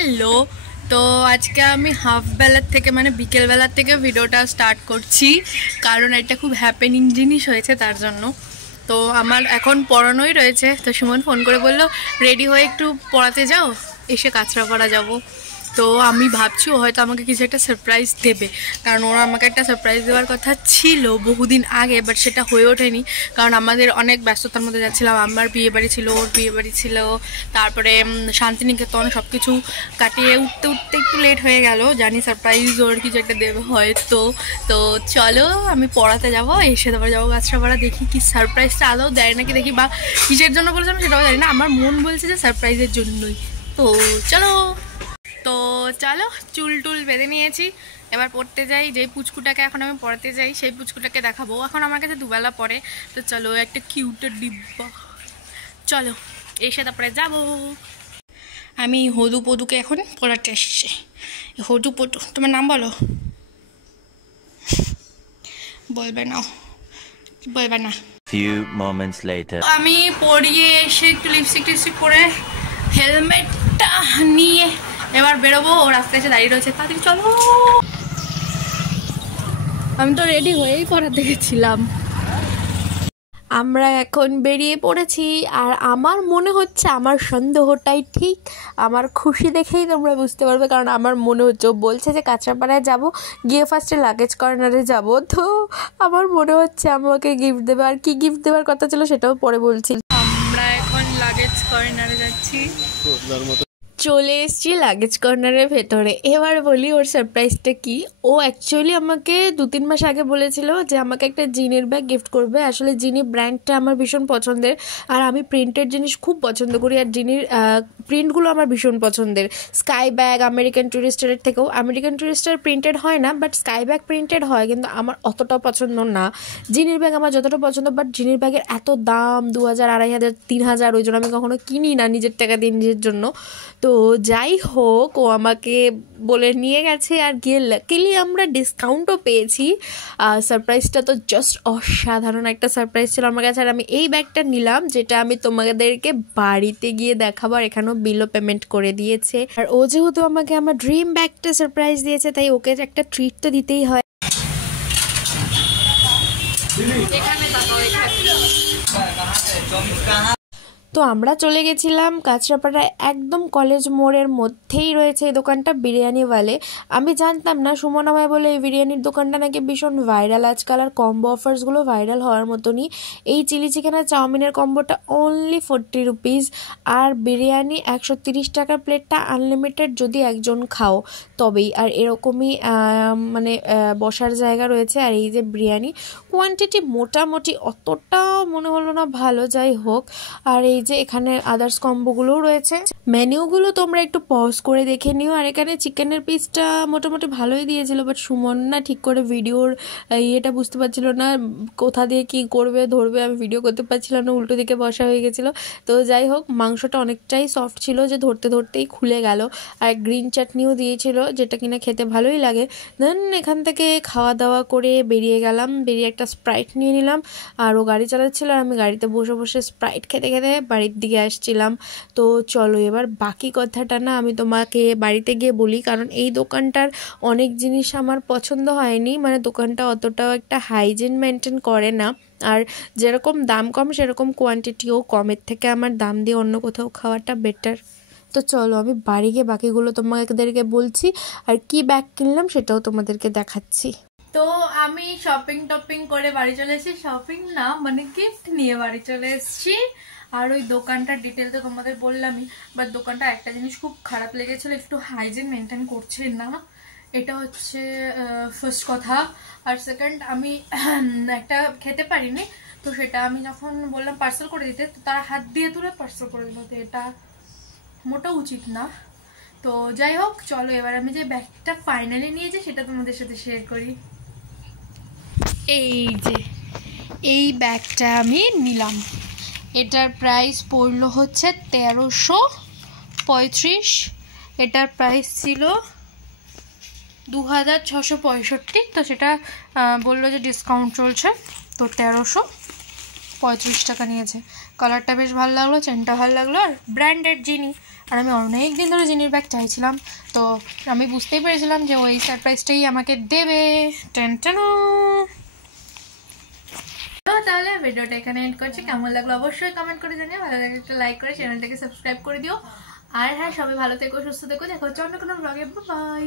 Hello. তো আজকে আমি হাফ বেলার থেকে মানে বিকেল বেলার থেকে ভিডিওটা স্টার্ট করছি, কারণ এটা খুব হ্যাপেনিং জিনিস হয়েছে তার জন্য। তো আমার এখন পড়ানোই রয়েছে, তো সুমন ফোন করে বললো রেডি হয়ে একটু পড়াতে যাও, এসে কাঁচরাপাড়া যাবো। তো আমি ভাবছি ও হয়তো আমাকে কিছু একটা সারপ্রাইজ দেবে, কারণ ওরা আমাকে একটা সারপ্রাইজ দেওয়ার কথা ছিল বহুদিন আগে, বাট সেটা হয়ে ওঠেনি কারণ আমাদের অনেক ব্যস্ততার মধ্যে যাচ্ছিলাম। আমার বিয়ে বাড়ি ছিল, ওর বিয়ে বাড়ি ছিল, তারপরে শান্তিনিকেতন, সব কিছু কাটিয়ে উঠতে উঠতে একটু লেট হয়ে গেল। জানি সারপ্রাইজ ওর কিছু একটা দেবে হয়তো। তো চলো আমি পড়াতে যাবো, এসে তারপরে যাবো কাঁচরাপাড়া, দেখি কি সারপ্রাইজটা আদৌ দেয় নাকি দেখি, বা কিসের জন্য বলছে আমি সেটাও জানি না, আমার মন বলছে যে সারপ্রাইজের জন্যই। তো চলো চুল টুল বেঁধে নিয়েছি, এবার পড়তে যাই। যেই পুচকুটাকে এখন আমি পড়াতে যাই সেই পুচকুটাকে দেখাবো, এখন আমার কাছে দুবেলা পড়ে। তো চলো একটা কিউটের ডিব্বা, চলো এসে তারপরে যাব। আমি হদু পদুকে এখন পড়াতে এসছি। হদু পদু, তোমার নাম বলো। বলবে না, বলবে না। Few moments later. আমি পড়িয়ে এসে একটু লিপস্টিক টিপস্টিক করে হেলমেটটা নিয়ে এবার বেরোবো। ও রাস্তায় এসে দাঁড়িয়ে রয়েছে, তাড়াতাড়ি চলো। আমি তো রেডি হয়েই পড়াতে গেছিলাম। আমরা এখন বেরিয়ে পড়েছি, আর আমার মনে হচ্ছে আমার সন্দেহটাই ঠিক। আমার খুশি দেখেই তোমরা বুঝতে পারবে, কারণ আমার মনে হচ্ছে ও বলছে যে কাঁচরাপাড়ায় যাব, গিয়ে ফার্স্টে লাগেজ কর্নারে যাব। তো আমার মনে হচ্ছে আমাকে গিফট দেবে, আর কি গিফট দেওয়ার কথা ছিল সেটাও পরে বলছি। আমরা এখন লাগেজ কর্নারে যাচ্ছি, চলে এসেছি লাগেজ কর্নারের ভেতরে। এবার বলি ওর সারপ্রাইজটা কি। ও অ্যাকচুয়ালি আমাকে 2-3 মাস আগে বলেছিল যে আমাকে একটা জিনের ব্যাগ গিফট করবে। আসলে জিনি ব্র্যান্ডটা আমার ভীষণ পছন্দের, আর আমি প্রিন্টেড জিনিস খুব পছন্দ করি, আর জিনির প্রিন্টগুলো আমার ভীষণ পছন্দের। স্কাই ব্যাগ আমেরিকান টুরিস্টারের থেকেও, আমেরিকান টুরিস্টার প্রিন্টেড হয় না, বাট স্কাই ব্যাগ প্রিন্টেড হয়, কিন্তু আমার অতটাও পছন্দ না। জিনির ব্যাগ আমার যতটা পছন্দ, বাট জিনির ব্যাগের এত দাম, 2000, 2500, 3000, ওই জন্য আমি কখনো কিনি না নিজের টাকা দিয়ে নিজের জন্য। তো যাই হোক, ও আমাকে বলে নিয়ে গেছে, আর গিয়ে লাকিলি আমরা ডিসকাউন্টও পেয়েছি। সারপ্রাইজটা তো জাস্ট অসাধারণ একটা সারপ্রাইজ ছিল আমার কাছে। আর আমি এই ব্যাগটা নিলাম, যেটা আমি তোমাদেরকে বাড়িতে গিয়ে দেখাবো, আর এখানেও বিলও পেমেন্ট করে দিয়েছে। আর ও যেহেতু আমাকে আমার ড্রিম ব্যাগটা সারপ্রাইজ দিয়েছে, তাই ওকে একটা ট্রিট তো দিতেই হয়। তো আমরা চলে গেছিলাম কাঁচরাপাড়ায়, একদম কলেজ মোড়ের মধ্যেই রয়েছে এই দোকানটা, বিরিয়ানিওয়ালে। আমি জানতাম না, সুমন আমায় বলে এই বিরিয়ানির দোকানটা নাকি ভীষণ ভাইরাল আজকাল, আর কম্বো অফার্সগুলো ভাইরাল হওয়ার মতনই। এই চিলি চিকেন আর চাউমিনের কম্বোটা অনলি 40 রুপিস, আর বিরিয়ানি 130 টাকার প্লেটটা আনলিমিটেড যদি একজন খাও তবেই। আর এরকমই মানে বসার জায়গা রয়েছে। আর এই যে বিরিয়ানি কোয়ান্টিটি মোটামুটি অতটাও মনে হলো না ভালো, যাই হোক। আর এই যে এখানে আদার্স কম্বোগুলোও রয়েছে, মেনুগুলো তোমরা একটু পজ করে দেখে নিও। আর এখানে চিকেনের পিসটা মোটামুটি ভালোই দিয়েছিল, বাট সুমন না ঠিক করে ভিডিওর ইয়েটা বুঝতে পারছিল না, কোথা দিয়ে কি করবে ধরবে, আমি ভিডিও করতে পারছিলাম না, উল্টো দিকে বসা হয়ে গেছিলো। তো যাই হোক, মাংসটা অনেকটাই সফট ছিল যে ধরতে ধরতেই খুলে গেল। আর গ্রিন চাটনিও দিয়েছিল, যেটা কিনা খেতে ভালোই লাগে। দেন এখান থেকে খাওয়া দাওয়া করে বেরিয়ে গেলাম, বেরিয়ে একটা স্প্রাইট নিয়ে নিলাম। আর ও গাড়ি চালাচ্ছিল, আর আমি গাড়িতে বসে বসে স্প্রাইট খেতে খেতে বাড়ির দিকে আসছিলাম। তো চলো এবার বাকি কথাটা না আমি তোমাকে বাড়িতে গিয়ে বলি, কারণ এই দোকানটার অনেক জিনিস আমার পছন্দ হয়নি, মানে দোকানটা অতটাও একটা হাইজিন মেনটেন করে না, আর যেরকম দাম কম সেরকম কোয়ান্টিটিও কমের থেকে আমার দাম দিয়ে অন্য কোথাও খাওয়াটা বেটার। তো চলো আমি বাড়ি গিয়ে বাকিগুলো তোমাদেরকে বলছি, আর কি ব্যাগ কিনলাম সেটাও তোমাদেরকে দেখাচ্ছি। তো আমি শপিং টপিং করে বাড়ি চলে এসেছি, শপিং না মানে গিফট নিয়ে বাড়ি চলে এসেছি। আর ওই দোকানটার ডিটেল তো তোমাদের বললামই, বাট দোকানটা একটা জিনিস খুব খারাপ লেগেছিল, একটু হাইজিন মেনটেন করছে না, এটা হচ্ছে ফার্স্ট কথা। আর সেকেন্ড, আমি একটা খেতে পারিনি, তো সেটা আমি যখন বললাম পার্সেল করে দিতে, তো তারা হাত দিয়ে তুলে পার্সেল করে দিল, তো এটা মোটেও উচিত না। তো যাই হোক, চলো এবার আমি যে ব্যাগটা ফাইনালি নিয়েছি সেটা তোমাদের সাথে শেয়ার করি। এই যে এই ব্যাগটা আমি নিলাম, এটার প্রাইস পড়লো হচ্ছে 1335। এটার প্রাইস ছিল 2665, তো সেটা বললো যে ডিসকাউন্ট চলছে, তো 1335 টাকা নিয়েছে। কালারটা বেশ ভালো লাগলো, চেনটা ভালো লাগলো, আর ব্র্যান্ডেড জিনিস আর আমি অনেক দিন ধরে জিনির ব্যাগ চাইছিলাম, তো আমি বুঝতেই পেরেছিলাম যে ওই সারপ্রাইজটাই আমাকে দেবে। টেনটেনো। তো তাহলে ভিডিওটা এখানে এন্ড করছি। কেমন লাগলো অবশ্যই কমেন্ট করে জানিও, ভালো লাগলে একটা লাইক করে চ্যানেলটাকে সাবস্ক্রাইব করে দিও। আর হ্যাঁ, সবাই ভালো থেকো, সুস্থ থেকো, দেখা হচ্ছে অন্য কোনো ব্লগে। বাই।